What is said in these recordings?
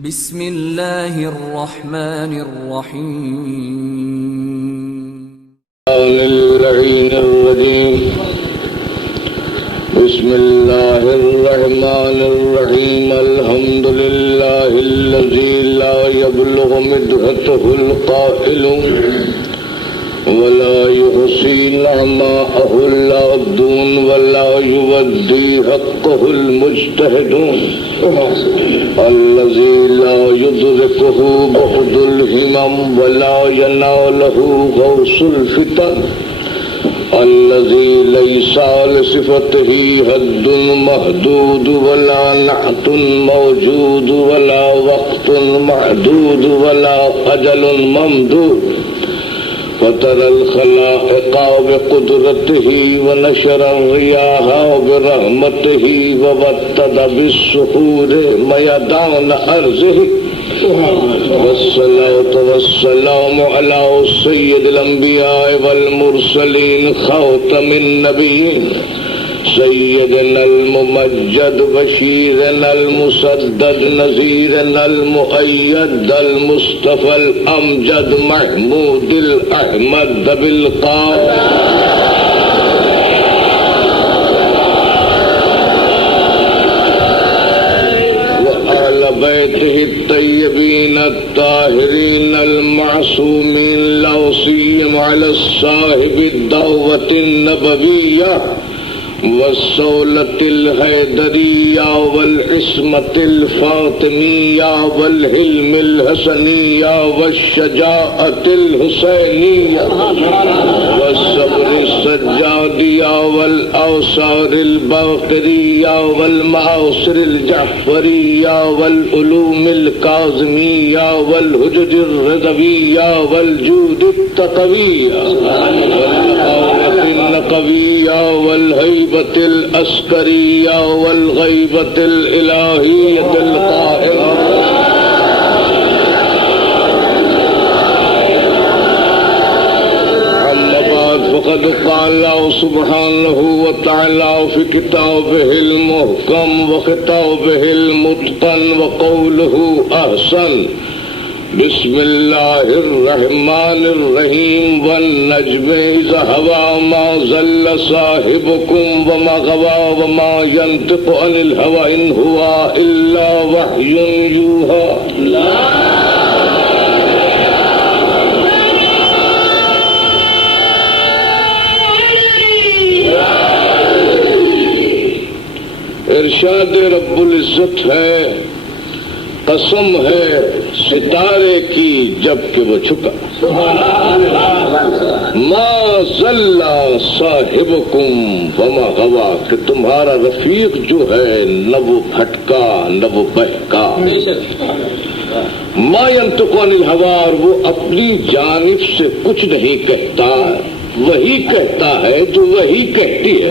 بسم اللہ الرحمن الرحیم بسم اللہ الرحمن الرحیم الحمد للہ الذی لا یبلغ مدحته القائل ولا يحصي نعماءه العبدون ولا يودي حقه المجتهدون الذي لا يدركه بعد الهمم ولا يناله غوص الفتن الذي ليس لصفته حد محدود ولا نعت موجود ولا وقت معدود ولا أجل ممدود وترى الخلائق بقدرته ونشر الرياح برحمته وبتد بالسحور ميدان أرضه والصلاة والسلام على سيد الأنبياء والمرسلين خاتم النبيين سيدنا الممجد بشيرنا المسدد نذيرنا المؤيد المصطفى الأمجد محمود الأحمد بالقاء وآل بيته الطيبين الطاهرين المعصومين لا سيما على الصاحب الدعوة النبوية والصولة الحيدرية والعصمة الفاطمية والحلم الحسنية والشجاعة الحسينية والصبر السجادية والأوصار الباقرية والمعاصر الجعفرية والعلوم الكاظمية والحجج الرضوية والجود التقوية والنقاوة النقوية والهيبة العسكرية والغيبة الإلهية القائمة أما بعد فقد قال الله سبحانه وتعالى في كتابه المحكم وخطابه المتقن وقوله أحسن بسم الله الرحمن الرحيم والنجم إذا هوى ما ضل صاحبكم وما غوى وما ينطق عن الهوى إن هو إلا وحي يوحى ارشاد رب العزت ہے قسم ہے ستارے کی جب کہ وہ چھکا ما ضل صاحبکم وما غوا کہ تمہارا رفیق جو ہے نہ وہ بھٹکا نہ وہ بہکا ما ينطق عن الهوى اور وہ اپنی جانب سے کچھ نہیں کہتا وہی کہتا ہے جو وہی کہتی ہے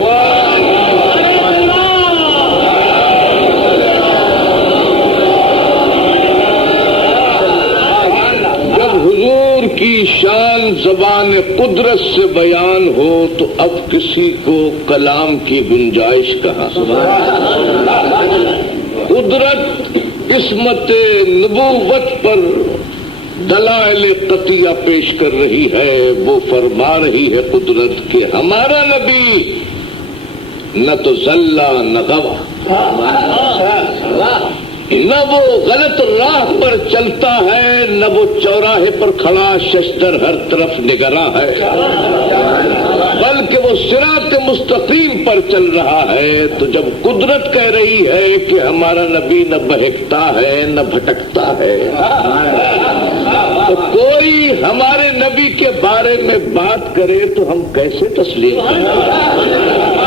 کی شان زبان قدرت سے بیان ہو تو اب کسی کو کلام کی گنجائش کہاں قدرت عصمت نبوت پر دلائل قطعیہ پیش کر رہی ہے وہ فرما رہی ہے قدرت کہ ہمارا نبی نہ تو ضلع نہ غوا نہ وہ غلط راہ پر چلتا ہے نہ وہ چوراہے پر کھڑا ششدر ہر طرف نگراں ہے بلکہ وہ صراط مستقیم پر چل رہا ہے تو جب قدرت کہہ رہی ہے کہ ہمارا نبی نہ بہکتا ہے نہ بھٹکتا ہے تو کوئی ہمارے نبی کے بارے میں بات کرے تو ہم کیسے تسلیم کریں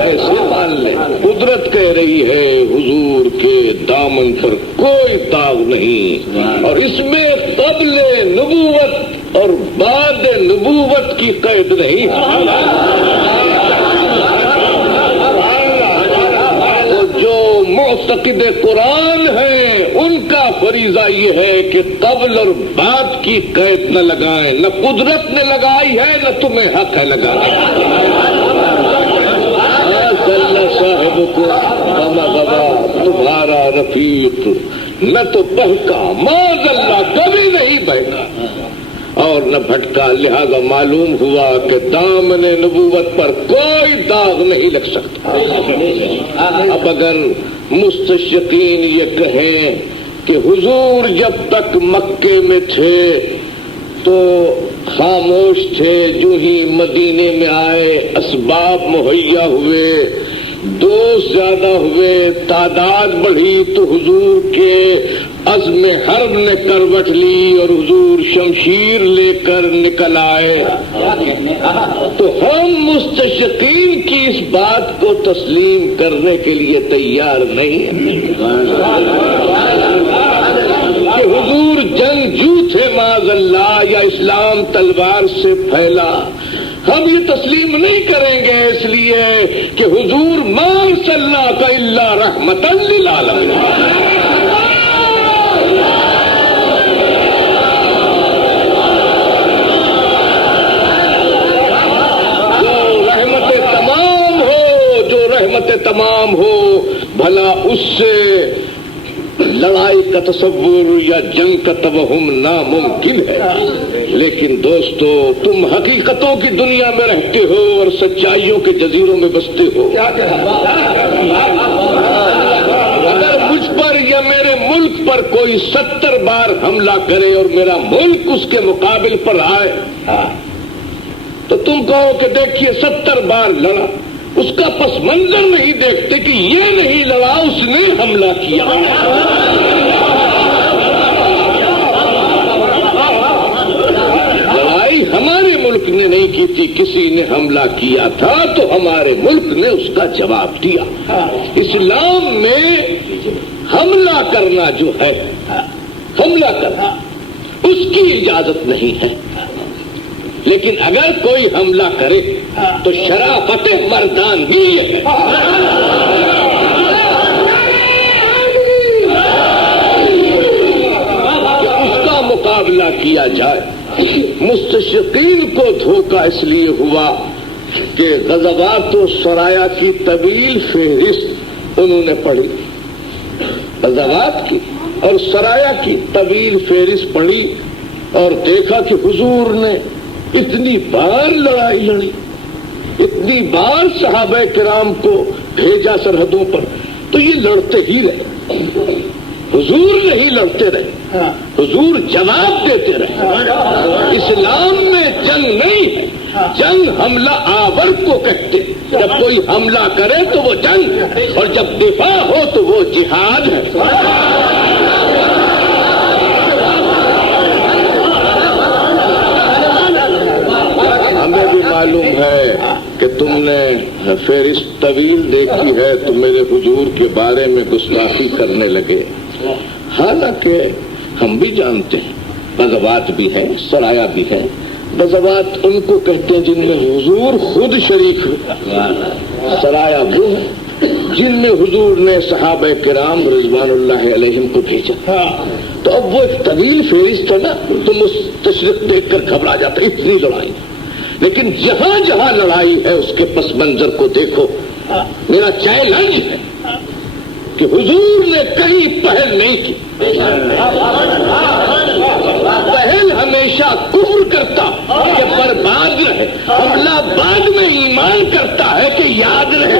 کیسے مان لیں قدرت کہہ رہی ہے حضور کے دامن پر کوئی داغ نہیں اور اس میں قبل نبوت اور بعد نبوت کی قید نہیں جو معتقد قرآن ہیں ان کا فریضہ یہ ہے کہ قبل اور بعد کی قید نہ لگائیں نہ قدرت نے لگائی ہے نہ تمہیں حق ہے لگانے صاحب کو تمہارا رفیق، نہ تو بہکا، معاذ اللہ کبھی نہیں بہکا اور نہ بھٹکا، لہذا معلوم ہوا کہ دامن نبوت پر کوئی داغ نہیں لگ سکتا۔ اب اگر مستشرقین یہ کہیں کہ حضور جب تک مکے میں تھے تو خاموش تھے، جو ہی مدینے میں آئے اسباب مہیا ہوئے، دوست زیادہ ہوئے، تعداد بڑھی تو حضور کے عزم حرب نے کروٹ لی اور حضور شمشیر لے کر نکل آئے، تو ہم مستشرقین کی اس بات کو تسلیم کرنے کے لیے تیار نہیں ہیں کہ حضور جنگجو تھے معاذ اللہ یا اسلام تلوار سے پھیلا۔ ہم یہ تسلیم نہیں کریں گے اس لیے کہ حضور ما ارسلناک الا رحمتا للعالمین، تمام ہو بھلا اس سے لڑائی کا تصور یا جنگ کا توہم ناممکن ہے۔ لیکن دوستو، تم حقیقتوں کی دنیا میں رہتے ہو اور سچائیوں کے جزیروں میں بستے ہو۔ اگر مجھ پر یا میرے ملک پر کوئی 70 بار حملہ کرے اور میرا ملک اس کے مقابل پر آئے تو تم کہو کہ دیکھیے 70 بار لڑا، اس کا پس منظر نہیں دیکھتے کہ یہ نہیں لڑا، اس نے حملہ کیا۔ لڑائی ہمارے ملک نے نہیں کی تھی، کسی نے حملہ کیا تھا تو ہمارے ملک نے اس کا جواب دیا۔ اسلام میں حملہ کرنا جو ہے، حملہ کرنا اس کی اجازت نہیں ہے، لیکن اگر کوئی حملہ کرے تو شرافت مردانگی ہے کہ اس کا مقابلہ کیا جائے۔ مستشرقین کو دھوکہ اس لیے ہوا کہ غزوات و سرایا کی طویل فہرست انہوں نے پڑھی، غزوات کی اور سرایا کی طویل فہرست پڑھی اور دیکھا کہ حضور نے اتنی بار لڑائی لڑی، اتنی بار صحابہ کرام کو بھیجا سرحدوں پر، تو یہ لڑتے ہی رہے، حضور نہیں لڑتے رہے، حضور جواب دیتے رہے۔ اسلام میں جنگ نہیں ہے، جنگ حملہ آور کو کہتے، جب کوئی حملہ کرے تو وہ جنگ ہے اور جب دفاع ہو تو وہ جہاد ہے۔ ہمیں بھی معلوم ہے کہ تم نے فہرست طویل دیکھی ہے تو میرے حضور کے بارے میں گستاخی کرنے لگے، حالانکہ ہم بھی جانتے ہیں غزوات بھی ہیں، سرایا بھی ہے۔ غزوات ان کو کہتے ہیں جن میں حضور خود شریک ہوئے، سرایا وہ ہے جن میں حضور نے صحابہ کرام رضوان اللہ علیہم کو بھیجا۔ تو اب وہ ایک طویل فہرست ہے نا، تم اس تشریح دیکھ کر گھبرا جاتا، اتنی لڑائی، لیکن جہاں جہاں لڑائی ہے اس کے پس منظر کو دیکھو۔ میرا چیلنج ہے کہ حضور نے کہیں پہل نہیں کی، پہل ہمیشہ کفر کرتا کہ برباد رہے، حملہ بعد میں ایمان کرتا ہے کہ یاد رہے۔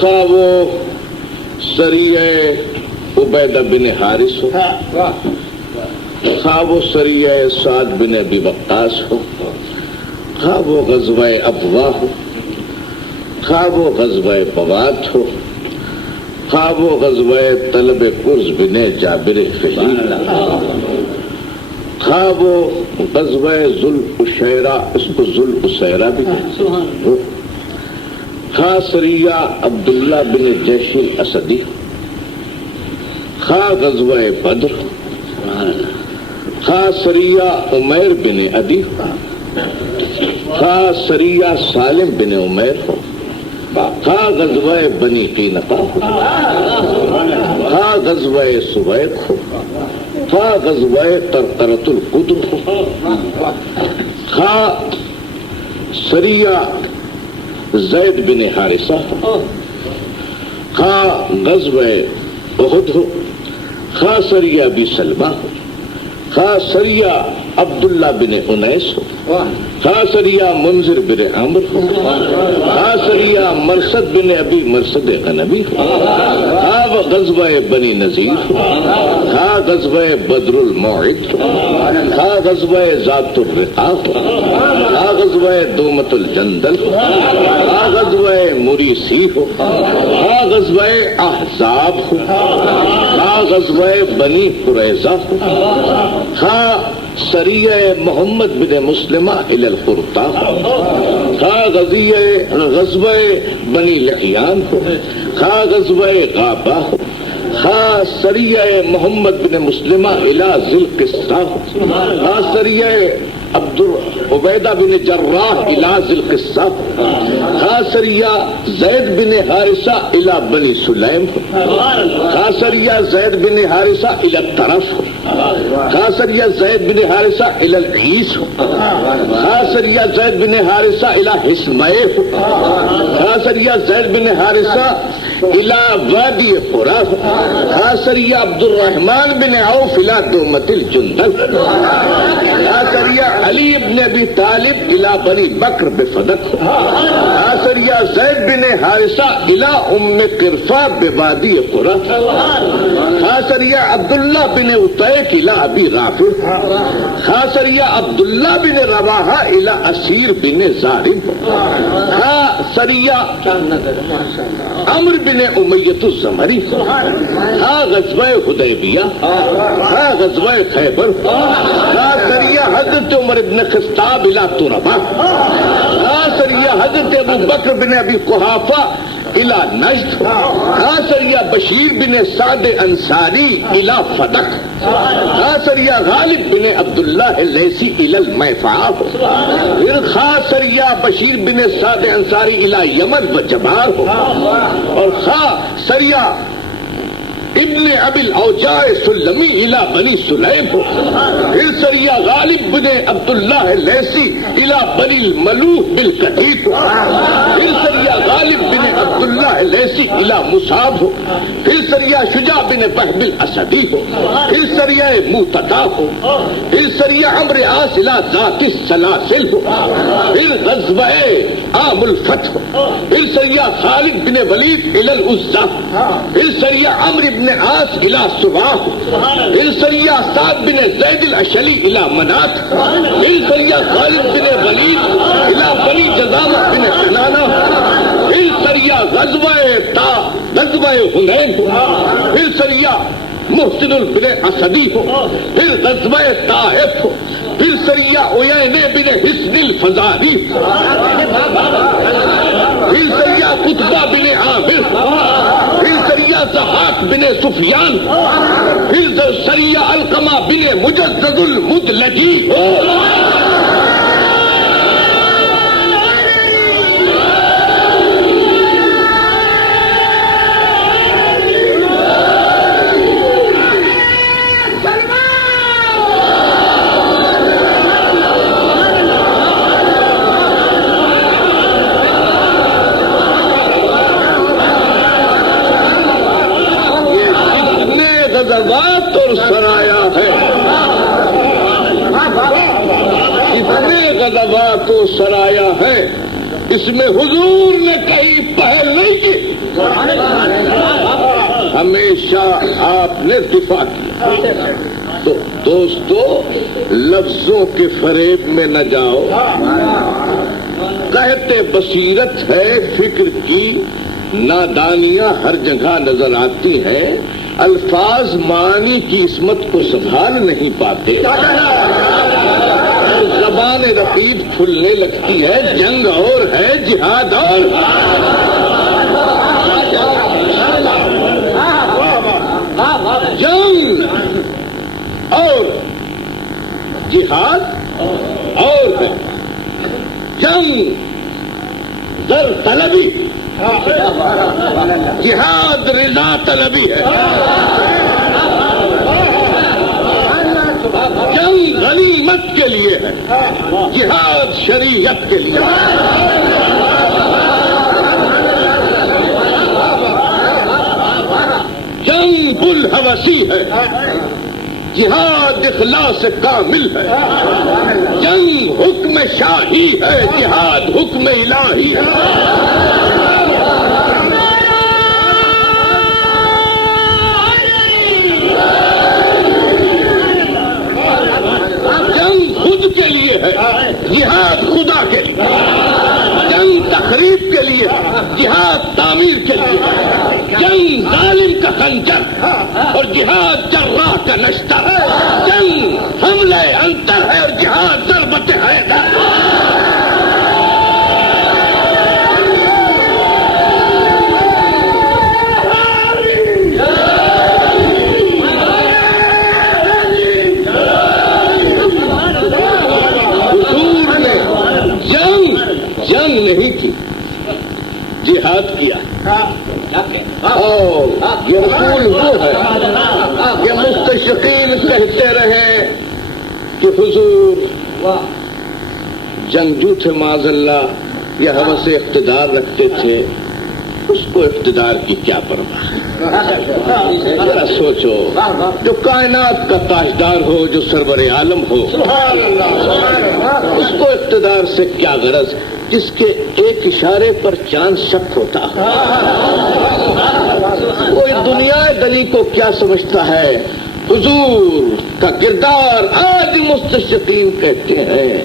خواہ وہ سریہ عبیدہ بن حارث ہو، خواہ وہ سریہ سعد بن ابی وقاص ہو، خواہ وہ غزوہ ابواء ہو، خواہ وہ غزوہ بوات ہو، خواہ وہ غزوہ طلب کرز بن جابر فہیم، خواہ وہ غزوہ ذوالعشیرہ، اس کو ذوالعسیرہ بھی کہتے ہیں، خواہ سریہ عبداللہ بن جیش الاسدی، خواہ غزوہ بدر، خواہ سریہ عمیر بن عدی، خواہ سریہ سالم بن عمیر ہو، خواہ غزوہ بنی قینقاع ہو، خواہ غزوہ سویق ہو، خواہ غزوہ قرقرۃ القدر ہو، خواہ سریہ زید بن حارثہ ہو، خواہ غزوہ احد ہو، خواہ سریہ ابی سلمہ ہو، خواہ سریہ عبداللہ بن انیس ہو، خواہ سریہ منذر بن عمر ہو، خواہ سریہ مرثد بن ابی مرثد غنوی ہو، خواہ غزوہ بنی نذیر ہو، خواہ غزوہ بدر الموعد ہو، خواہ غزوہ ذات الرقاع ہو، خواہ غزوہ دومت الجندل ہو، خواہ غزوہ مریسی ہو، خواہ غزوہ احزاب ہو، خواہ غزوہ بنی قریظہ ہو، خواہ سریہ محمد بن مسلمہ الی القرطہ ہو، خواہ غزوہ بنی لحیان ہو، خواہ غزوہ غابہ ہو، خواہ سریہ محمد بن مسلمہ الی ذی القصہ ہو، خواہ سریہ عبد عبیدہ بن جراح الی ذی القصہ ہو، خواہ سریہ زید بن حارثہ الی بنی سلیم ہو، خواہ سریہ زید بن حارثہ الی الطرف ہو، خواہ سریہ زید بن حارثہ الی العیس ہو، خواہ سریہ زید بن حارثہ الی حسمئے ہو، خواہ سریہ زید بن حارثہ الی وادی قرا ہو، خواہ سریہ عبد الرحمن بن عوف الی دومت الجندل، خواہ سریہ علی بن ابی طالب الی بنی بکر بفدق ہو، خواہ سریہ زید بن حارثہ الی ام قرفہ بوادی قرا، خواہ سریہ عبداللہ بن عتیق الی ابی رافع، خواہ سریہ عبداللہ بن رواحہ الی اسیر بن ضارب، خواہ سریہ عمرو بن امیۃ الزمری، خواہ غزوہ حدیبیہ، خواہ غزوہ خیبر، خواہ سریہ حضرت عمر بن خطاب الی تربہ، خواہ سریہ حضرت ابو بکر بن ابی قحافہ الی نجد، خواہ سریہ بشیر بن سعد انصاری الی فدق، خواہ سریہ غالب بن عبداللہ اللیثی الی المیفعہ، پھر خواہ سریہ بشیر بن سعد انصاری الی یمن و جبار ہو، اور خواہ سریہ ابن ابی الاوجاع سلمی الی بنی سلیم ہو، پھر سریہ غالب بن عبداللہ اللیثی الی بنی الملوح بالکتیب ہو، پھر سریہ غالب بن عبداللہ اللیثی الی مصعب ہو، پھر سریہ شجاع بن بہب الاسدی ہو، پھر سریہ موتدا ہو، پھر سریہ عمرو عاص الی ذات السلاسل ہو، پھر غزوہ عام الفتح ہو، پھر سریہ خالد بن ولید الی العزہ، پھر سریہ عمرو بن عاص الی صباح، پھر سریہ سعد بن زید الاشلی الی منات، پھر سریہ خالد بن ولید الی بنی جذامہ بن کنانہ، پھر سریہ غزوہ حنین، پھر سریہ محسن بن اسدی ہو، پھر غزوہ طائف ہو، پھر سریہ عیینہ بن حصن الفزاری، پھر سریہ قطبہ بن عامر، پھر سریہ ضحاک بن سفیان، پھر سریہ علقمہ بن مجدد المدلجی، غزوات اور سرایا ہے، اتنے غزوات و سرایا ہے، اس میں حضور نے کہیں پہل نہیں کی، ہمیشہ آپ نے دفاع کیا۔ تو دوستو لفظوں کے فریب میں نہ جاؤ، کہتے بصیرت ہے، فکر کی نادانیاں ہر جگہ نظر آتی ہیں، الفاظ معنی کی عصمت کو سنبھال نہیں پاتے، زبان رقیب کھلنے لگتی ہے، جنگ اور ہے جہاد اور، جنگ اور جہاد اور ہے، جنگ در طلبی، جہاد رضا طلبی ہے، جنگ غنیمت کے لیے ہے، جہاد شریعت کے لیے ہے۔ جنگ الحوثی ہے، جہاد اخلاص کامل ہے، جنگ حکم شاہی ہے، جہاد حکم الہی ہے۔ جنگ خود کے لیے ہے، جہاد خدا کے لیے، جنگ تخریب کے لیے، جہاد تعمیر کے لیے، جنگ ظالم کا خنجر اور جہاد جراح کا نشتہ، جنگ حملہ انتر ہے اور جہاد ضربت حیدر۔ حضور نے جنگ نہیں کی، جہاد کیا۔ یہ رسول وہ ہے، یہ مستشقین کہتے رہے کہ حضور جنگجو تھے معاذ اللہ، یہ ہوس اقتدار رکھتے تھے، اس کو اقتدار کی کیا پرواہ؟ ذرا سوچو، جو کائنات کا تاجدار ہو، جو سرور عالم ہو، اس کو اقتدار سے کیا غرض؟ جس کے ایک اشارے پر چاند شک ہوتا، کوئی دنیا دلی کو کیا سمجھتا ہے؟ حضور کا کردار آج مستشقین کہتے ہیں۔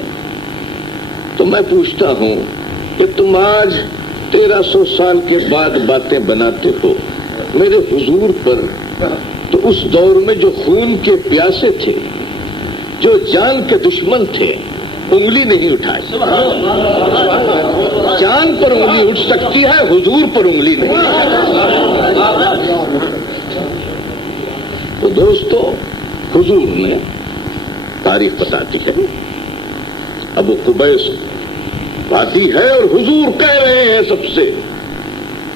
تو میں پوچھتا ہوں کہ تم آج 1300 سال کے بعد باتیں بناتے ہو میرے حضور پر، تو اس دور میں جو خون کے پیاسے تھے، جو جان کے دشمن تھے، انگلی نہیں اٹھائی۔ چاند پر انگلی اٹھ سکتی ہے، حضور پر انگلی نہیں۔ تو دوستو، حضور نے تاریخ بتاتی ہے، ابو قبیس وادی ہے اور حضور کہہ رہے ہیں سب سے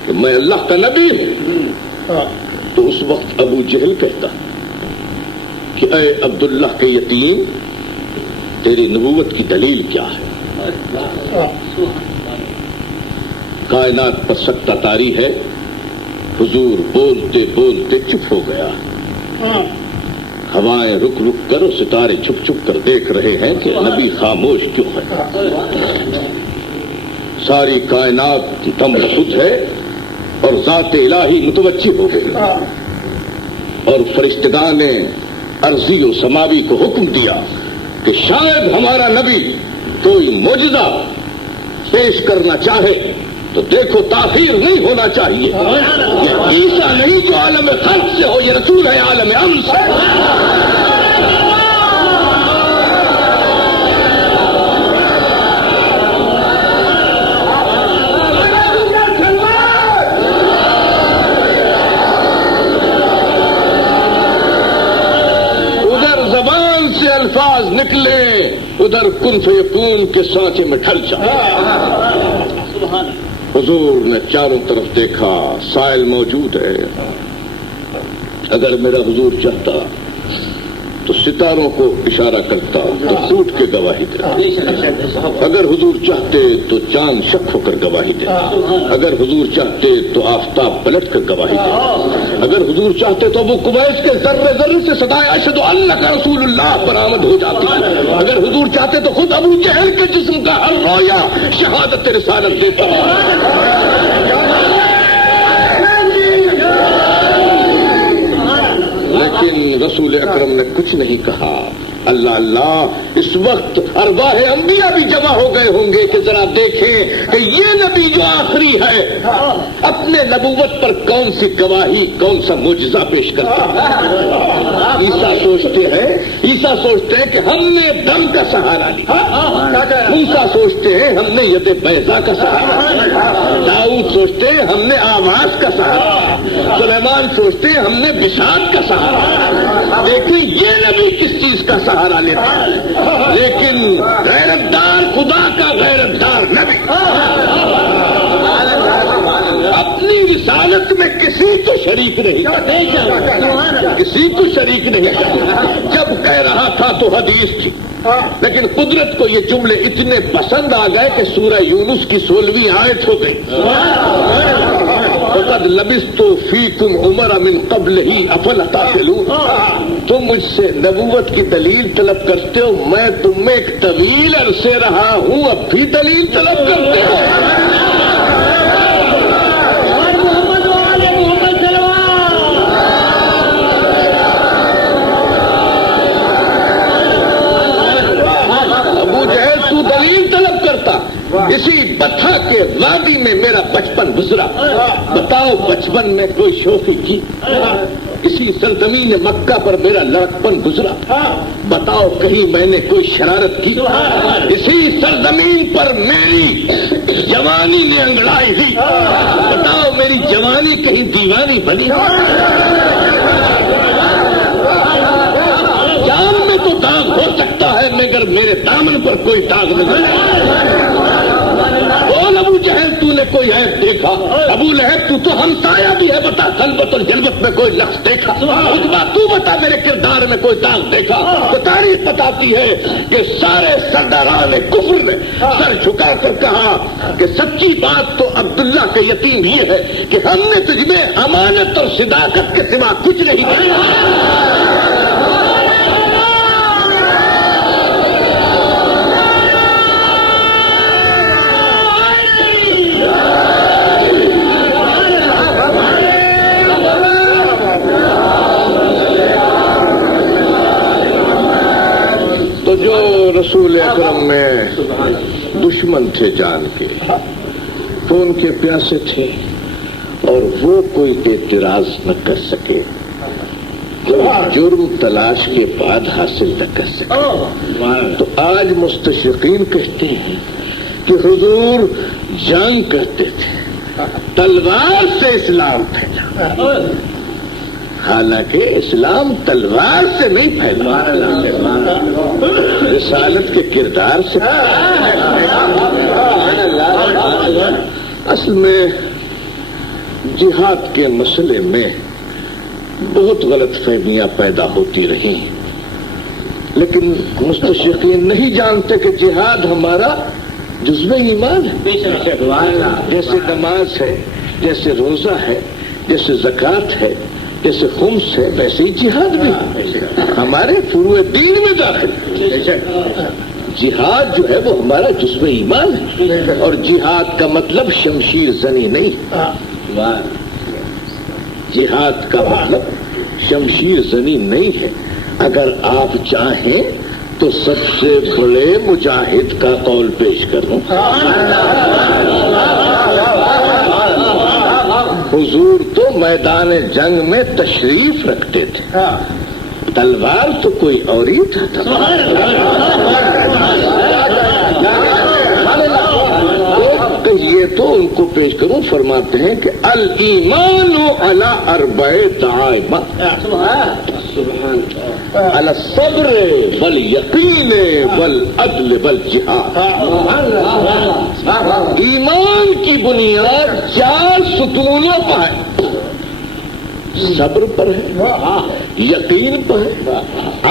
کہ میں اللہ کا نبی ہوں۔ تو اس وقت ابو جہل کہتا کہ اے عبداللہ کے یتیم، تیری نبوت کی دلیل کیا ہے؟ کائنات پر سکتہ طاری ہے۔ حضور بولتے بولتے چپ ہو گیا، ہوائیں رک رک کر اور ستارے چھپ چھپ کر دیکھ رہے ہیں کہ نبی خاموش کیوں ہے۔ ساری کائنات دم خود ہے اور ذات الہی متوجہ ہو گئی، اور فرشتگان نے ارضی و سماوی کو حکم دیا کہ شاید ہمارا نبی کوئی معجزہ پیش کرنا چاہے تو دیکھو تاخیر نہیں ہونا چاہیے۔ یہ عیسیٰ نہیں جو عالم خلق سے ہو، یہ رسول ہے عالم امن سے۔ ادھر زبان سے الفاظ نکلے، ادھر کن فیکون کے سانچے میں ڈھل جائے۔ حضور نے چاروں طرف دیکھا، سائل موجود ہے۔ اگر میرا حضور چاہتا تو ستاروں کو اشارہ کرتا تو ٹوٹ کے گواہی دیتا، اگر حضور چاہتے تو چاند شک ہو کر گواہی دیتا، اگر حضور چاہتے تو آفتاب پلٹ کر گواہی دیتا، اگر حضور چاہتے تو ابو قبیس کے ذرے ذرے سے صدائے اشہد ان کا رسول اللہ برآمد ہو جاتی، اگر حضور چاہتے تو خود ابو جہل کے جسم کا ہر رویا شہادت رسالت دیتا۔ لیکن رسول اکرم نے کچھ نہیں کہا۔ اللہ اللہ، اس وقت ارواح انبیاء بھی جمع ہو گئے ہوں گے کہ ذرا دیکھیں کہ یہ نبی جو آخری ہے اپنے نبوت پر کون سی گواہی، کون سا معجزہ پیش کرتا ہے۔ عیسیٰ سوچتے ہیں کہ ہم نے دم کا سہارا لیا، موسیٰ سوچتے ہیں ہم نے ید بیضا کا سہارا، داؤد سوچتے ہیں ہم نے آواز کا سہارا، سلیمان سوچتے ہیں ہم نے بساط کا سہارا۔ دیکھیں یہ نبی کس چیز کا سہارا لیتا ہے، لیکن غیرت دار خدا کا غیرت دار نبی شریک نہیں کرتا، کسی کو شریک نہیں کرتا۔ جب کہہ رہا تھا تو حدیث تھی، لیکن قدرت کو یہ جملے اتنے پسند آ گئے کہ سورہ یونس کی 16ویں آیت ہو گئی۔ فَقَدْ لَبِثْتُ فِيكُمْ عُمَرَ مِنْ قَبْلِهِ أَفَلَا تَعْقِلُونَ۔ تم مجھ سے نبوت کی دلیل طلب کرتے ہو، میں تم میں ایک طویل عرصے رہا ہوں، اب بھی دلیل طلب کرتے ہو۔ ابو جہل تو دلیل طلب کرتا، اسی بتھا کے وادی میں میرا بچپن گزرا، بتاؤ بچپن میں کوئی شوخی کی؟ اسی سرزمین مکہ پر میرا لڑکپن گزرا، بتاؤ کہیں میں نے کوئی شرارت کی؟ اسی سرزمین پر میری جوانی نے انگڑائی دی، بتاؤ میری جوانی کہیں دیوانی بنی؟ جان میں تو داغ ہو سکتا ہے مگر میرے دامن پر کوئی داغ نہیں۔ بول ابو جہل تو نے کوئی عیب دیکھا؟ ابو لہب تو ہمسایہ بھی ہے، بتا خلوت اور جلوت میں کوئی لفظ دیکھا؟ عتبہ تو بتا میرے کردار میں کوئی داغ دیکھا؟ تو تاریخ بتاتی ہے کہ سارے سرداران کفر نے سر جھکا کر کہا کہ سچی بات تو عبداللہ کا یقین یہ ہے کہ ہم نے تجھ میں امانت اور صداقت کے سوا کچھ نہیں کیا۔ رسول اکرم میں دشمن تھے جان کے، تو ان کے پیاسے تھے اور وہ کوئی اعتراض نہ کر سکے، جرم تلاش کے بعد حاصل نہ کر سکے۔ تو آج مستشرقین کہتے ہیں کہ حضور جنگ کرتے تھے، تلوار سے اسلام پھیلا، حالانکہ اسلام تلوار سے نہیں پھیلا، رسالت کے کردار سے۔ اصل میں جہاد کے مسئلے میں بہت غلط فہمیاں پیدا ہوتی رہی، لیکن مستشرقین نہیں جانتے کہ جہاد ہمارا جزو ایمان ہے، جیسے نماز ہے، جیسے روزہ ہے، جیسے زکوٰۃ ہے، جیسے خمس ہے، ویسے ہی جہاد بھی ہمارے فروع دین میں داخل ہے۔ جہاد جو ہے وہ ہمارا جزو ایمان ہے، اور جہاد کا مطلب شمشیر زنی نہیں، جہاد کا مطلب شمشیر زنی نہیں ہے۔ اگر آپ چاہیں تو سب سے بڑے مجاہد کا قول پیش کروں، حضور تو میدان جنگ میں تشریف رکھتے تھے، تلوار تو کوئی اور ہی تھا۔ یہ تو ان کو پیش کروں، فرماتے ہیں کہ الایمان علی اربع دعائم، علی الصبر والیقین والعدل والجہاد۔ ایمان کی بنیاد 4 ستونوں پر ہے، صبر پر ہے، یقین پر ہے،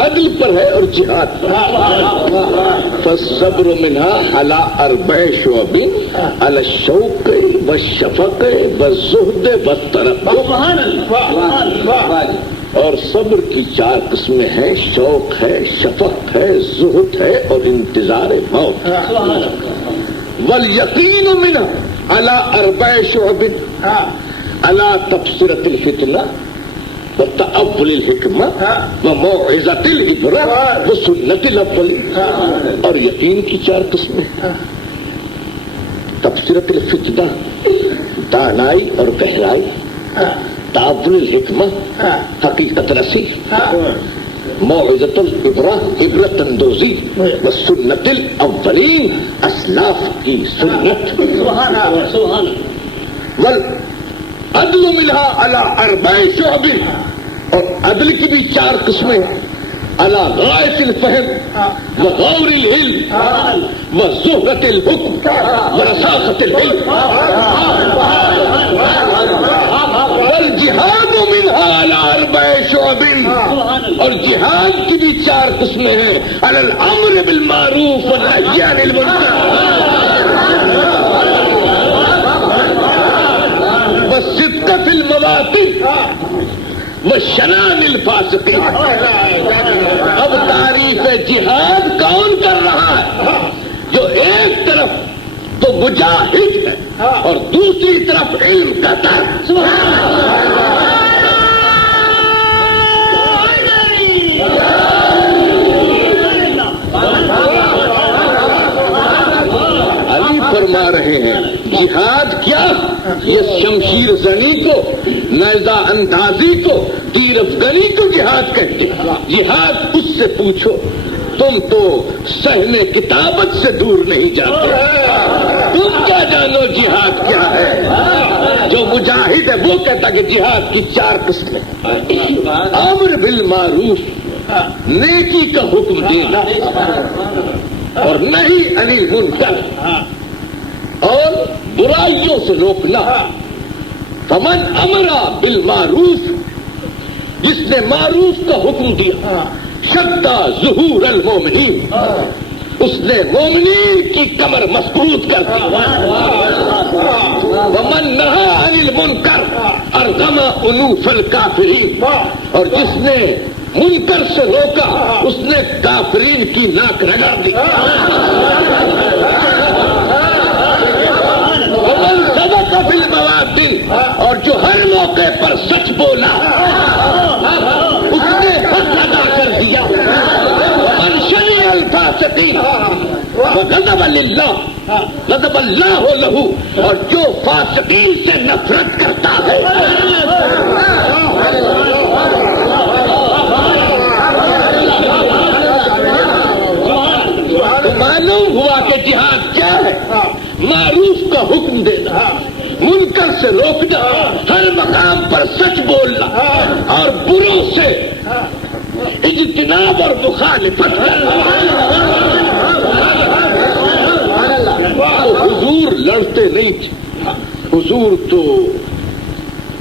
عدل پر ہے اور جہاد پر ہے۔ فالصبر منها على 4 شعب، على الشوق والشفق والزہد والترقب۔ اور صبر کی 4 قسمیں ہیں، شوق ہے، شفق ہے، زہد ہے اور انتظار موت۔ والیقین منها على 4 شعب، على تبصرة الفتنة وتأول الحکمة وموعظة العبرة وسنة الأولين۔ اور یقین کی 4 قسمیں، تبصرة الفتنة دانائی اور گہرائی، تأول الحکمة حقیقت رسی، موعظة العبرة عبرت اندوزی، وسنة الأولین اسلاف کی سنت۔ والعدل منها على 4 شعب، اور عدل کی بھی 4 قسمیں، على غایت الفہم وغور العلم وزہرۃ الحکم ورساخۃ العلم۔ والجہاد منها على 4 شعب، اور جہاد کی بھی 4 قسمیں ہیں، علی الامر بالمعروف والنہی عن المنکر، والصدق فی المواطن وشنان الفاسقین۔ اب تعریف جہاد کون کر رہا ہے؟ جو ایک طرف تو مجاہد ہے اور دوسری طرف علم کا ترک۔ علی فرما رہے ہیں جہاد کیا؟ یہ شمشیر زنی کو، نیزہ اندازی کو، تیر افغانی کو جہاد کہتے ہیں۔ جہاد اس سے پوچھو، تم تو صحن کتابت سے دور نہیں جاتے، تم کیا جانو جہاد کیا ہے؟ جو مجاہد ہے وہ کہتا کہ جہاد کی 4 قسمیں، امر بالمعروف، نیکی کا حکم دینا، اور نہیں عن المنکر، اور برائیوں سے روکنا۔ فمن امرا بالمعروف، جس نے معروف کا حکم دیا، شدہ ظہور المومنین، اس نے مومنین کی کمر مضبوط کر دی۔ ومن نہا عن المنکر ارغم انوف الکافرین، اور جس نے منکر سے روکا اس نے کافرین کی ناک رگڑ دی۔ ومن صدق فی المواطن، اور جو ہر موقع پر سچ بولا اس نے حق ادا کر دیا۔ ومن شنع الفاسقین وغضب للہ غضب اللہ لہ، اور جو فاسقین سے نفرت کرتا ہے معلوم ہوا کہ جہاد کیا ہے؟ معروف کا حکم دینا، منکر سے روکنا، ہر مقام پر سچ بولنا، اور بروں سے اجتناب اور مخالفت کرنا۔ تو حضور لڑتے نہیں تھے، حضور تو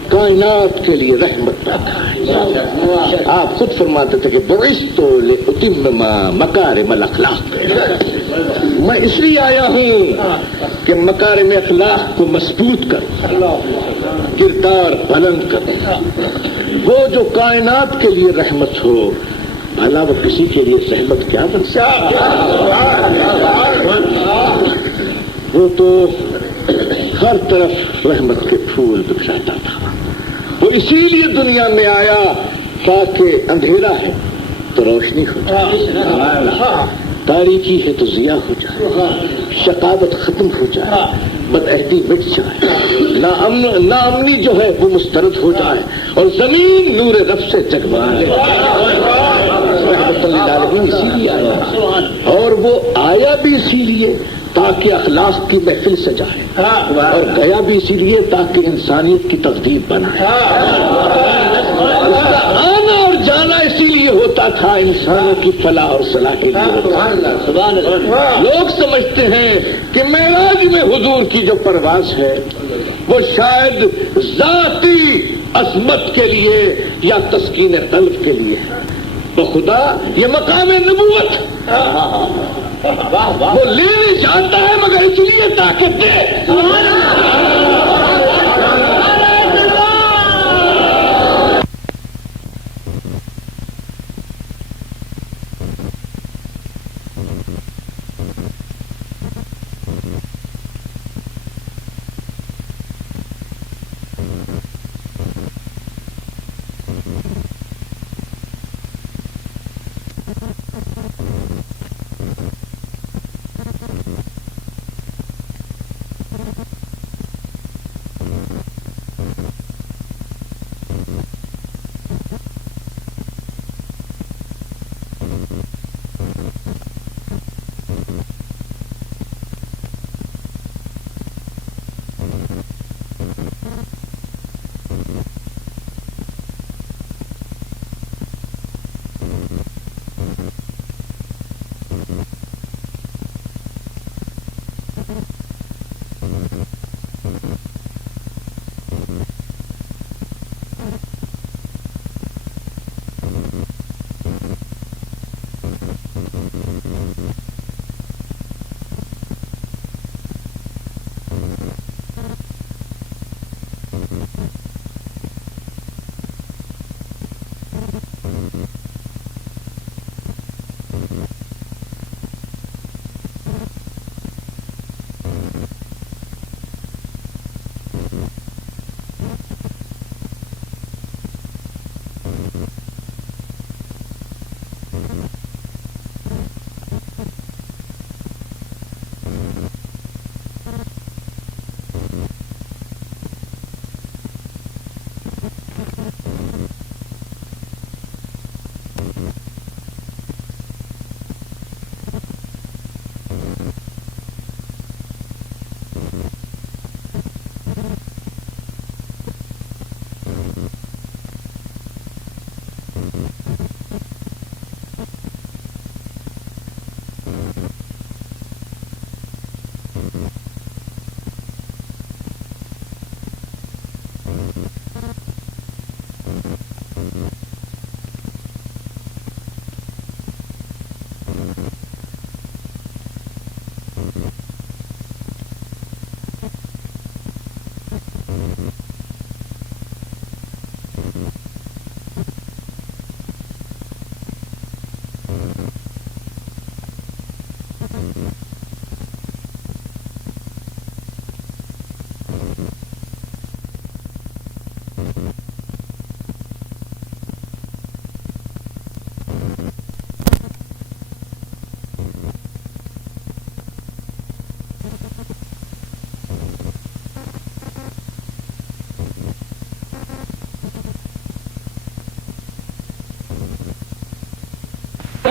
کائنات کے لیے رحمت پیدا ہے۔ آپ خود فرماتے تھے کہ بعثت لأتمم مکارم الاخلاق، میں اس لیے آیا ہوں کہ مکارم اخلاق کو مضبوط کروں، کردار بلند کروں۔ وہ جو کائنات کے لیے رحمت ہو، بھلا وہ کسی کے لیے رحمت کیا بن سکتا؟ وہ تو ہر طرف رحمت کے پھول بکھراتا تھا۔ وہ اسی لیے دنیا میں آیا تاکہ اندھیرا ہے تو روشنی ہو جائے، تاریکی ہے تو ضیاء ہو جائے، شقاوت ختم ہو جائے، بدعہدی مٹ جائے، ناامنی جو ہے وہ مسترد ہو جائے، اور زمین نور رب سے جگمگائے۔ رحمت اللہ علیہ اسی لیے آیا، اور وہ آیا بھی اسی لیے تاکہ اخلاق کی محفل سجائے، اور گیا بھی اسی لیے تاکہ انسانیت کی تقدیر بنائے۔ اس کا آنا اور جانا اسی لیے ہوتا تھا انسانوں کی فلاح اور صلاح کے لیے۔ لوگ سمجھتے ہیں کہ معراج میں حضور کی جو پرواز ہے وہ شاید ذاتی عظمت کے لیے یا تسکین قلب کے لیے ہے۔ بخدا یہ مقام نبوت وہ لینے چاہتا ہے، مگر اس لیے طاقت دے۔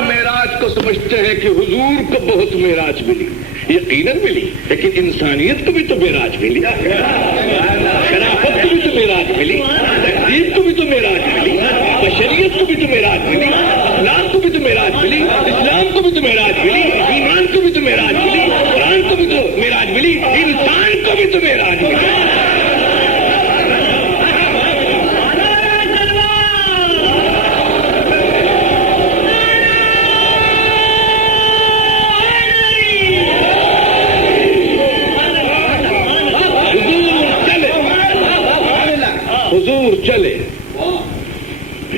معراج کو سمجھتے ہیں کہ حضور کو بہت معراج ملی، یقیناً ملی، لیکن انسانیت کو بھی تو معراج ملی، شرافت کو بھی تو معراج ملی، تہذیب کو بھی تو معراج ملی، بشریت کو بھی تو معراج ملی، اخلاق کو بھی تو معراج ملی، اسلام کو بھی تو معراج ملی، ایمان کو بھی تو معراج ملی، قرآن کو بھی تو معراج ملی، انسان کو بھی تو معراج ملی۔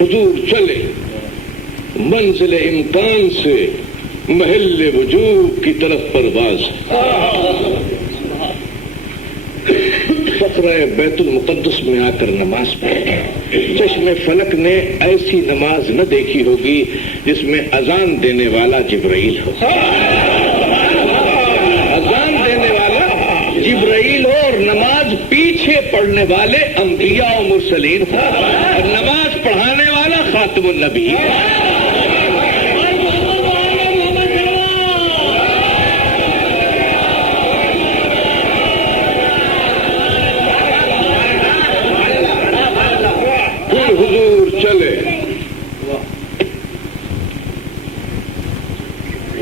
حضور چلے منزل امکان سے محل وجود کی طرف پرواز، فقرہ بیت المقدس میں آ کر نماز پڑھی۔ چشم فلک نے ایسی نماز نہ دیکھی ہوگی جس میں اذان دینے والا جبرائیل ہو، اذان دینے والا جبرائیل ہو اور نماز پیچھے پڑھنے والے انبیاء و مرسلین ہو، اور نماز پڑھانے والا خاتم النبی۔ پھر حضور چلے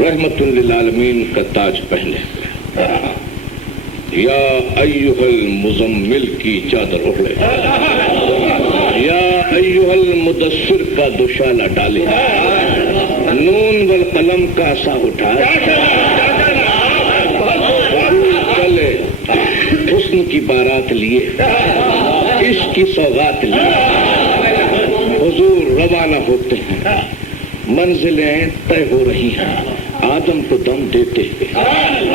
رحمت للعالمین کا تاج پہنے، یا ایھا المزمل کی چادر اوڑھے، یا ایھا المدثر کا دوشالہ ڈالے، نون والقلم کا سا اٹھا چلے، حسن کی بارات لیے، عشق کی سوغات لیے حضور روانہ ہوتے ہیں، منزلیں طے ہو رہی ہیں، آدم کو دم دیتے ہیں،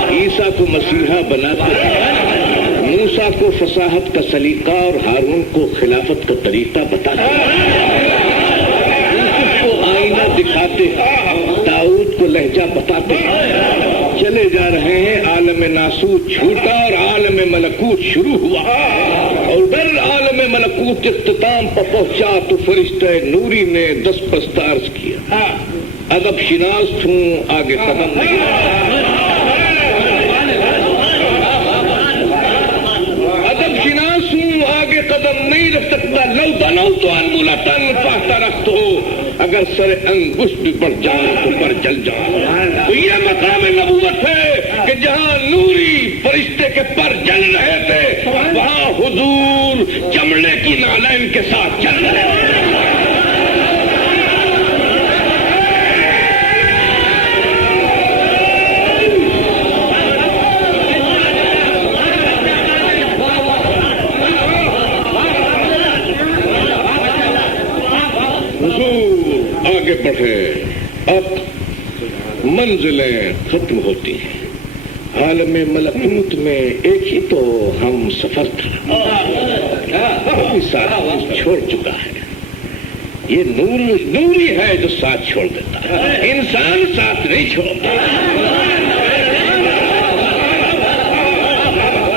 عیسیٰ کو مسیحا بناتے ہیں، موسیٰ کو فصاحت کا سلیقہ اور ہارون کو خلافت کا طریقہ بتاتے ہیں، یوسف کو آئینہ دکھاتے ہیں، داؤد کو لہجہ بتاتے ہیں، چلے جا رہے ہیں، عالم ناسوت چھوٹا اور عالم ملکوت شروع ہوا، اور ادھر عالم ملکوت اختتام پر پہنچا تو فرشتہ نوری نے دست عرض کیا، ادب شناس ہوں آگے قدم نہیں، ادب شناس ہوں آگے قدم نہیں رکھ سکتا، لو دنو تو انمولا تن پاتا رکھت ہو، اگر سر انگشت بھی بڑھ جاؤں تو پر جل جاؤں۔ تو یہ مقام نبوت ہے کہ جہاں نوری فرشتے کے پر جل رہے تھے وہاں حضور چمڑے کی نالین کے ساتھ چل رہے تھے۔ آگے بڑھے، اب منزلیں ختم ہوتی ہیں، عالم ملکوت میں ایک ہی تو ہم سفر تھا، کوئی ساتھ چھوڑ چکا ہے، یہ نوری ہے جو ساتھ چھوڑ دیتا ہے، انسان ساتھ نہیں چھوڑتا۔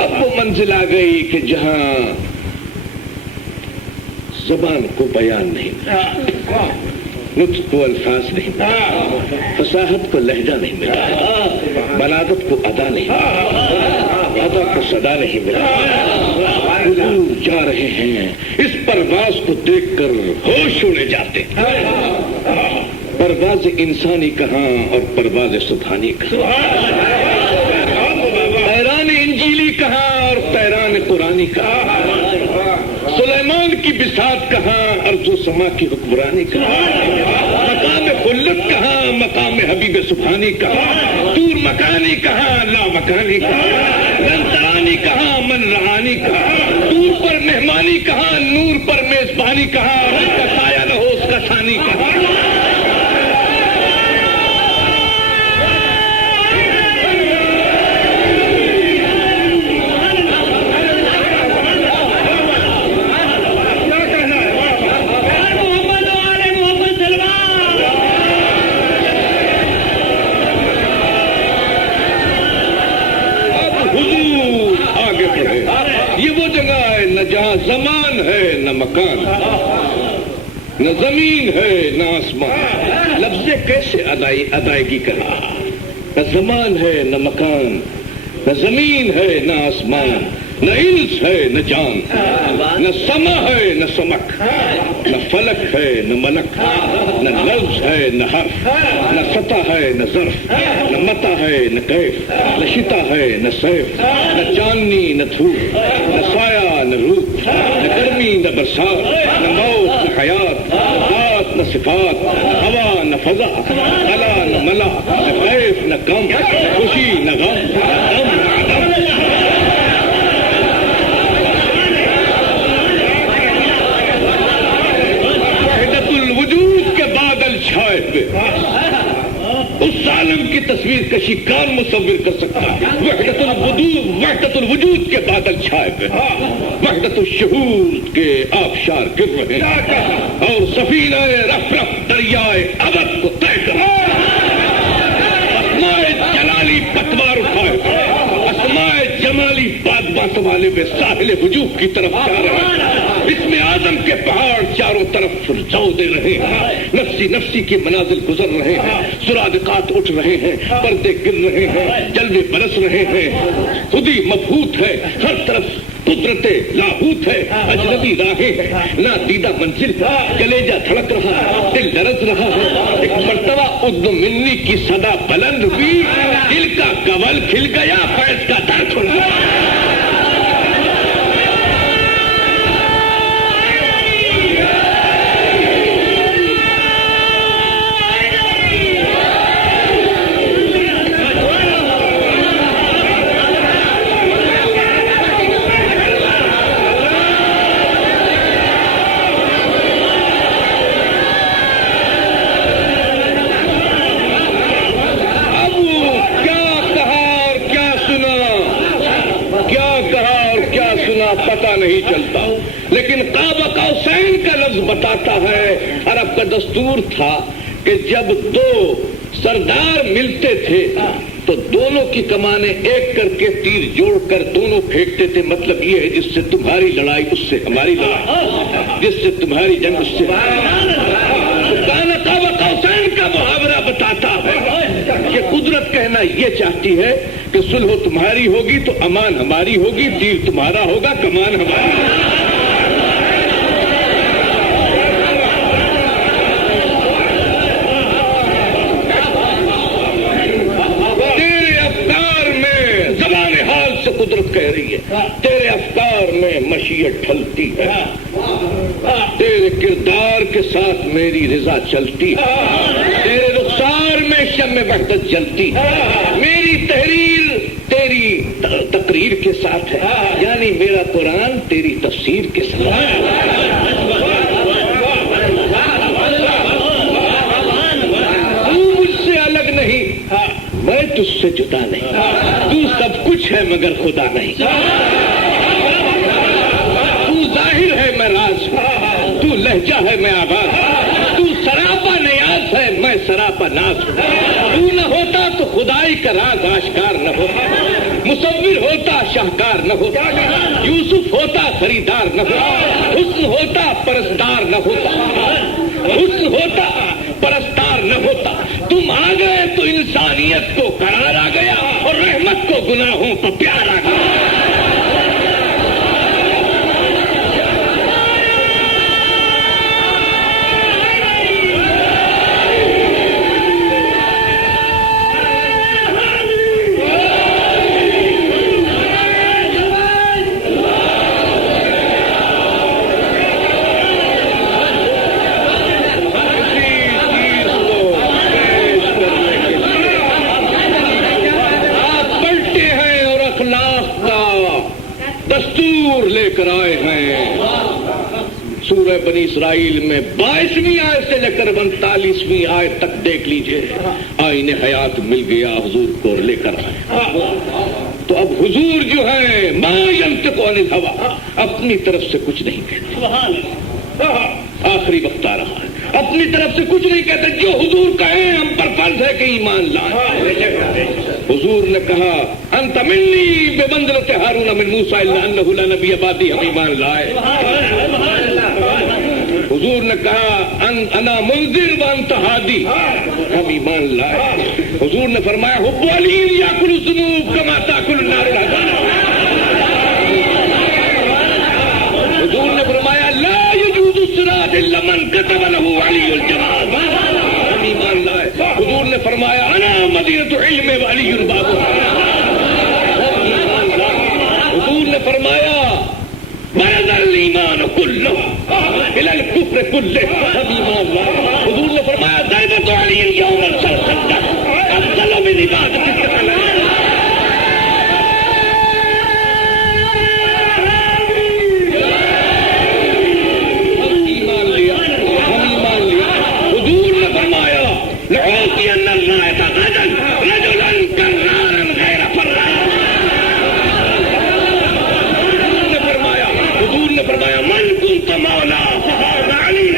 اب وہ منزل آ گئی کہ جہاں زبان کو بیان نہیں ملا، نطق کو الفاظ نہیں ملا، فصاحت کو لہجہ نہیں ملا، بلاغت کو ادا نہیں ملا، ادا کو صدا نہیں ملا۔ حضور جا رہے ہیں، اس پرواز کو دیکھ کر ہوش اڑے جاتے، پرواز انسانی کہاں اور پرواز سبحانی کہاں، حکمرانی کہاں؟ سلیمان کی بساط کہاں؟ ارض و سما کی حکمرانی کہاں؟ مقام خلت کہاں؟ مقام حبیب سبحانی کہاں؟ دور مکانی کہاں؟ لا مکانی کہاں؟ رنترانی کہاں؟ من رہانی کہاں؟ دور پر مہمانی کہاں؟ نور پر میزبانی کہاں؟ اس کا سایہ نہ ہو اس کا ثانی کہاں؟ یہ وہ جگہ ہے نہ جہاں زمان ہے نہ مکان، نہ زمین ہے نہ آسمان. لفظیں کیسے ادائیگی کریں؟ نہ زمان ہے نہ مکان، نہ زمین ہے نہ آسمان، نہ انس ہے نہ جان، نہ سما ہے نہ سمک، نہ فلک ہے نہ ملک، نہ لفظ ہے نہ حرف، نہ سطح ہے نہ ظرف، نہ متا ہے نہ کیف، نہ شتا ہے نہ سیف، نہ چاندنی نہ دھوپ، نہ سایہ نہ روپ، نہ گرمی نہ برسات، نہ موت نہ حیات، نہ ذات نہ صفات، نہ ہوا نہ فضا، الا نہ ملا، نہ کیف نہ غم، نہ خوشی نہ غم، نہ غم نہ عدم. چھائے پہ اس عالم کی تصویر کشی کون مصور کر سکتا ہے؟ وحدت الوجود کے بادل چھائے پہ وحدت الشہود کے آبشار گر رہے ہیں اور سفینہ رف رف دریائے ابد کو طے کر اسمائے جلالی پتوار اٹھائے اسمائے جمالی بادباں سنبھالے ہوئے ساحل وجود کی طرف جا رہے ہیں. اس میں آدم کے پہاڑ چاروں طرف جو دے رہے ہیں، نفسی نفسی کے منازل گزر رہے ہیں، سرادقات اٹھ رہے ہیں، پردے گر رہے ہیں، جلوے برس رہے ہیں. خودی مبہوت ہے، ہر طرف قدرت لاہوت ہے، اجنبی راہیں ہیں، نہ دیدہ منزل، کلیجہ دھڑک رہا ہے، دل لرز رہا ہے. ایک مرتبہ ادن منی کی صدا بلند ہوئی، دل کا گول کھل گیا، فیض کا در کھل گیا. پتہ نہیں چلتا، لیکن قاب قوسین کا لفظ بتاتا ہے. عرب کا دستور تھا کہ جب دو سردار ملتے تھے تو دونوں کی کمانیں ایک کر کے تیر جوڑ کر دونوں پھینکتے تھے. مطلب یہ ہے جس سے تمہاری لڑائی اس سے ہماری لڑائی، جس سے تمہاری جنگ اس سے. قاب قوسین کا محاورہ بتاتا ہے کہ قدرت کہنا یہ چاہتی ہے کہ صلح تمہاری ہوگی تو امان ہماری ہوگی، تیر تمہارا ہوگا کمان ہماری. تیرے افکار میں زبان حال سے قدرت کہہ رہی ہے، تیرے افکار میں مشیت ڈھلتی ہے، تیرے کردار کے ساتھ میری رضا چلتی ہے، تیرے رخسار میں شمع وحدت جلتی ہے. میری تحریر تیری تقریر کے ساتھ ہے، یعنی میرا قرآن تیری تفسیر کے ساتھ ہے. تو مجھ سے الگ نہیں، میں تجھ سے جدا نہیں. تو سب کچھ ہے مگر خدا نہیں. تو ظاہر ہے میں راز ہوں، تو لہجہ ہے میں آواز، تو سراپا نیاز ہے میں سراپا ناز ہوں. تو نہ ہوتا تو خدائی کا راز آشکار نہ ہوتا، مصور ہوتا شاہکار نہ ہوتا، یوسف ہوتا خریدار نہ ہوتا، حسن ہوتا پرستار نہ ہوتا، حسن ہوتا پرستار نہ ہوتا. تم آ گئے تو انسانیت کو قرار آ گیا اور رحمت کو گناہوں کو پیار آ گیا. دستور لے کر آئے ہیں. سورہ بنی اسرائیل میں 22ویں آیت سے لے کر 39ویں آیت تک دیکھ لیجئے. آئین حیات مل گیا حضور کو لے کر آئے. تو اب حضور جو ہے ما ینطق عن الہویٰ، اپنی طرف سے کچھ نہیں کہتے. آخری وقت آ رہا ہے، اپنی طرف سے کچھ نہیں کہتے. جو حضور کہیں ہم پر فرض ہے کہ ایمان لائیں. حضور نے کہا انت منی بمنزلۃ ہارون من موسیٰ الا انہ لا نبی بعدی، ہم ایمان لائے. حضور نے کہا انا منذر وانت ہادی، ہم ایمان لائے. حضور نے فرمایا حب علی یاکل الذنوب کما تاکل النار الحطب. حضور نے فرمایا لا یجوز الصراط الا من كتب له علی الجمال، ہم ایمان لائے. حضور نے فرمایا انا مدینۃ علم وعلی بابها، ہم ایمان لائے. حضور نے فرمایا برز الایمان کلہ الی الکفر کلہ، ہم ایمان لائے. حضور نے فرمایا ضربۃ علی یوم السلسلہ افضل من عبادت الثقلین. لأعطين الراية غدا رجلا كرارا غير فرار. حضور نے فرمایا من كنت مولا فهذا علي.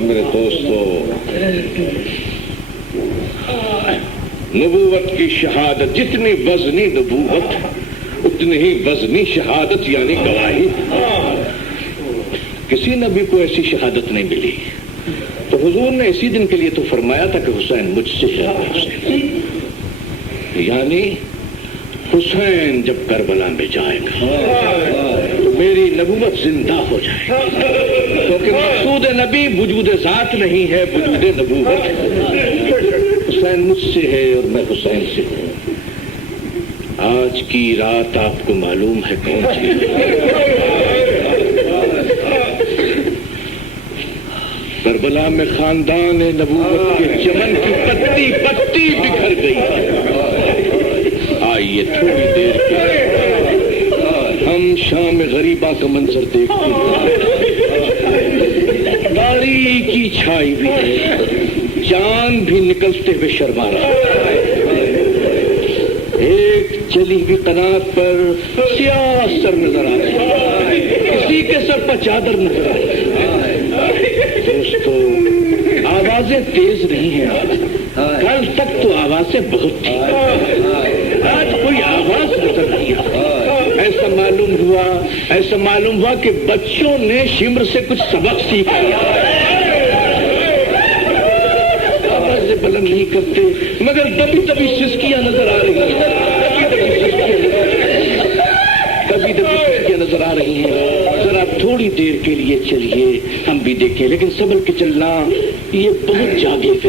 میرے دوستو، نبوت کی شہادت جتنی وزنی نبوت اتنی ہی وزنی شہادت یعنی گواہی. کسی نبی کو ایسی شہادت نہیں ملی. تو حضور نے اسی دن کے لیے تو فرمایا تھا کہ حسین مجھ سے ہے. یعنی حسین جب کربلا میں جائے گا تو میری نبوت زندہ ہو جائے گی. کیونکہ مقصود نبی وجود ذات نہیں ہے، وجود نبوت. حسین مجھ سے ہے اور میں حسین سے ہوں. آج کی رات آپ کو معلوم ہے کون سی؟ کربلا میں خاندان نبوت کے چمن کی پتی پتی بکھر گئی. آئیے تھوڑی دیر کے ہم شام غریبہ کا منظر دیکھتے ہیں. تاریکی چھائی بھی ہے، چاند بھی نکلتے ہوئے شرما رہا. ایک چلی ہوئی قنات پر سیاہ سر نظر آ رہا ہے، کسی کے سر پر چادر نظر آ رہی ہے. دوستو آوازیں تیز نہیں ہیں. کل تک تو آوازیں بہت تھی، آج کوئی آواز نظر نہیں آتی. ایسا معلوم ہوا کہ بچوں نے شمر سے کچھ سبق سیکھا. آوازیں بلند نہیں کرتے مگر دبی دبی سسکیاں نظر آ رہی ہیں. کبھی دبی سسکیاں نظر آ رہی ہیں. ذرا تھوڑی دیر کے لیے چلیے ہم بھی دیکھیں، لیکن سنبھل کے چلنا. یہ بہت جاگے تھے،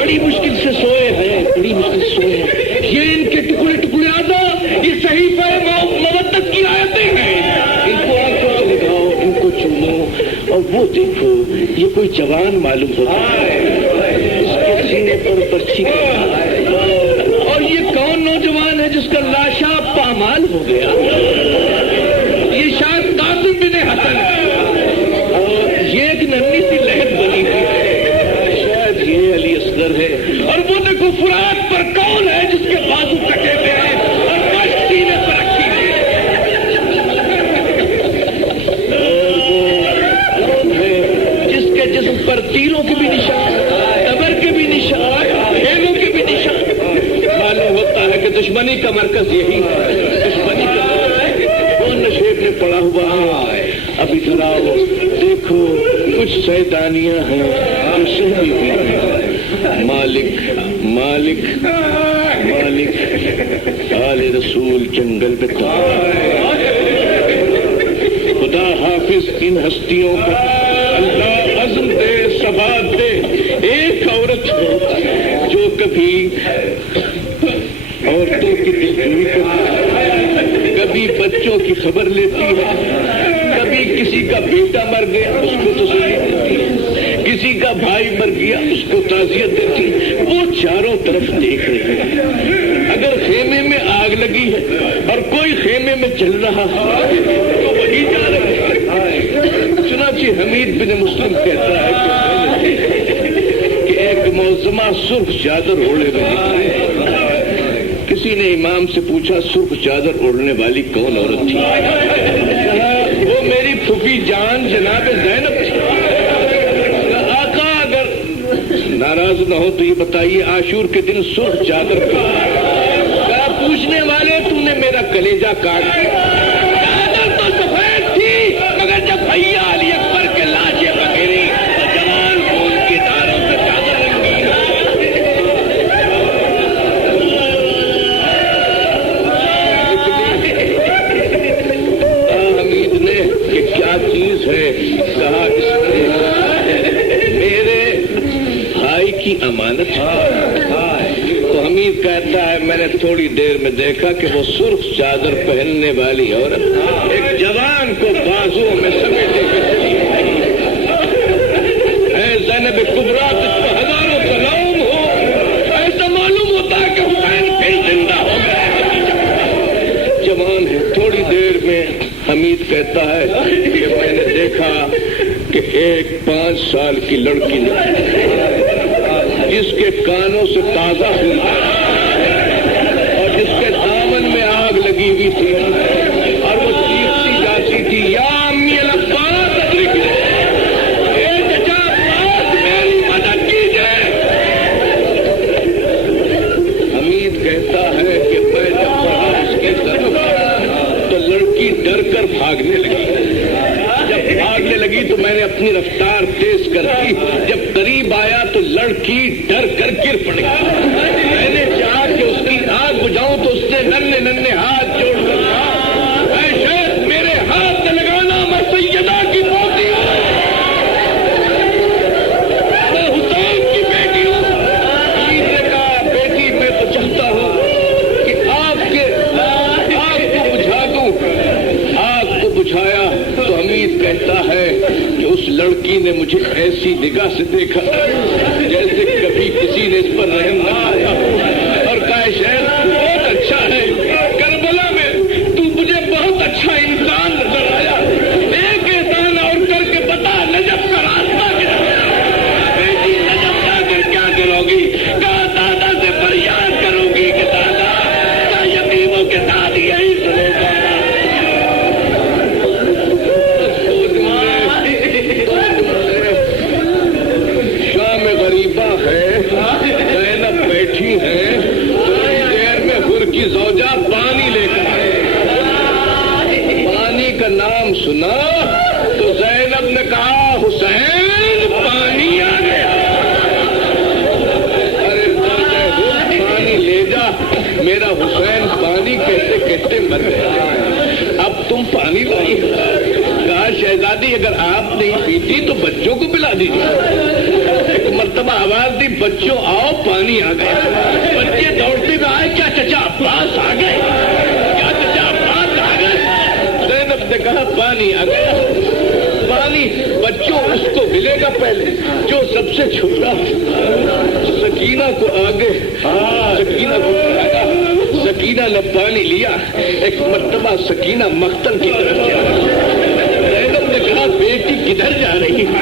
بڑی مشکل سے سوئے ہیں، بڑی مشکل سے سوئے ہیں. یہ ان کے ٹکڑے ٹکڑے آدھا یہ صحیفہ مودت کی آیتیں ہیں. ان کو آنکھوں سے لگاؤ، ان کو چومو اور وہ دیکھو یہ کوئی جوان معلوم ہوتا ہے، اس کے سینے پر پرچھی. اور یہ کون نوجوان ہے جس کا لاشا پامال ہو گیا؟ یہ شاید قاسم بن حسن ہے، اور یہ ایک ننھی سی لہر بنی ہوئی ہے، شاید یہ علی اصغر ہے. اور وہ دیکھو فرات پر کون ہے جس کے بازو کٹے ہوئے ہیں اور پشت سینے پر رکھی ہے. اور وہ کون ہے جس کے جسم پر تیروں کے بھی نشان، قبر کے بھی نشان، خیموں کے بھی نشان. معلوم ہوتا ہے کہ دشمنی کا مرکز یہی ہے. دشمنی کا وہ نشیب میں پڑا ہوا ہے. اب ادھر آؤ، دیکھو کچھ سیدانیاں ہیں جو سہی ہوئی ہیں. مالک مالک مالک آل رسول جنگل پہ خدا حافظ ان ہستیوں کو اللہ عزم دے ثبات دے. ایک عورت جو کبھی عورتوں کی دلجوئی کرتی، کبھی بچوں کی خبر لیتی ہے، کبھی کسی کا بیٹا مر گیا اس کو تسلی دیتی، کسی کا بھائی مر گیا اس کو تعزیت دیتی. وہ چاروں طرف دیکھ رہی ہے. اگر خیمے میں آگ لگی ہے اور کوئی خیمے میں چل رہا ہے تو وہی جا رہی ہے. چنانچہ حمید بن مسلم کہتا ہے کہ ایک معظمہ سرخ چادر اوڑھے ہوئے کسی نے امام سے پوچھا سرخ چادر اوڑھنے والی کون عورت تھی؟ وہ میری پھوپھی جان جناب زینب تھی. آقا اگر ناراض نہ ہو تو یہ بتائیے عاشور کے دن سرخ چادر کیا پوچھنے والے تم نے میرا کلیجہ کاٹ دیا. چادر تو سفید تھی مگر جب بھیا علی اکبر کے لاشیں بکھیری تو جوان کو ان کے داروں سے چادر رنگی. حمید نے کہ کیا چیز ہے؟ کہا اس نے میرے بھائی کی امانت ہے. تو حمید کہتا ہے میں نے تھوڑی دیر میں دیکھا کہ وہ سرخ چادر پہننے والی عورت ایک جوان کو بازوؤں میں سمیٹے ہوئے چلی گئی. اے زینب کبریٰ تجھ کو ہزاروں سلام ہو. ایسا معلوم ہوتا ہے کہ حسین پھر زندہ ہو گیا. جوان ہے. تھوڑی دیر میں حمید کہتا ہے کہ میں نے دیکھا کہ ایک 5 سال کی لڑکی جس کے کانوں سے تازہ خون اور جس کے دامن میں آگ لگی ہوئی تھی اور وہ چیختی جاتی تھی یا امی العباس ادرکنی، اے چچا عباس میری مدد کیجیے. حمید کہتا ہے کہ میں جب پڑھا اس کی طرف تو لڑکی ڈر کر بھاگنے لگی. جب بھاگنے لگی تو میں نے اپنی رفتار تیز کر دی. جب قریب آیا تو لڑکی ڈر کر گر پڑی. میں نے چاہا کہ اس کی آگ بجھاؤں تو اس نے ننھے ہاتھ جوڑ کر کہا اے شیخ میرے ہاتھ سے لگانا، میں سیدہ کی پوتی ہوں، میں حسین کی بیٹی ہوں. حمید نے کہا بیٹی میں تو چاہتا ہوں کہ آگ کو بجھا دوں. آگ کو بجھایا تو حمید کہتا ہے کہ اس لڑکی نے مجھے ایسی نگاہ سے دیکھا جیسے کبھی کسی نے اس پر رحم نہ آیا اور کہا شہر بہت اچھا ہے. کربلا میں تو مجھے بہت اچھا انسان نظر آیا. ایک احسان اور کر کے بتا نجف کا راستہ کیا؟ بیٹی نجف جا کر کیا کرو گی؟ کہا دادا سے فریاد کروں گی کہ دادا یتیموں کے ساتھ یہی سلوک ہوگا. غریبہ ہے زینب بیٹھی ہے. تھوڑی دیر میں ہر کی زوجہ پانی لے کر پانی کا نام سنا تو زینب نے کہا حسین پانی آ گیا. ارے پانی لے جا، میرا حسین پانی کہتے کہتے مر گیا. اب تم پانی لائی. کہا شہزادی اگر آپ نہیں پیتی تو بچوں کو پلا دیجیے. ایک مرتبہ آواز دی بچوں آؤ پانی آ گیا. بچے دوڑتے ہوئے آئے کیا چچا عباس آ گئے؟ کیا چچا عباس آ گئے؟ زینب نے کہا پانی آ گیا. پانی بچوں اس کو ملے گا پہلے جو سب سے چھوٹا. سکینہ کو آگے سکینہ کو آگا. سکینہ نے پانی لیا. ایک مرتبہ سکینہ مختن کی طرف جا. زینب نے کہا بیٹی کدھر جا رہی ہے؟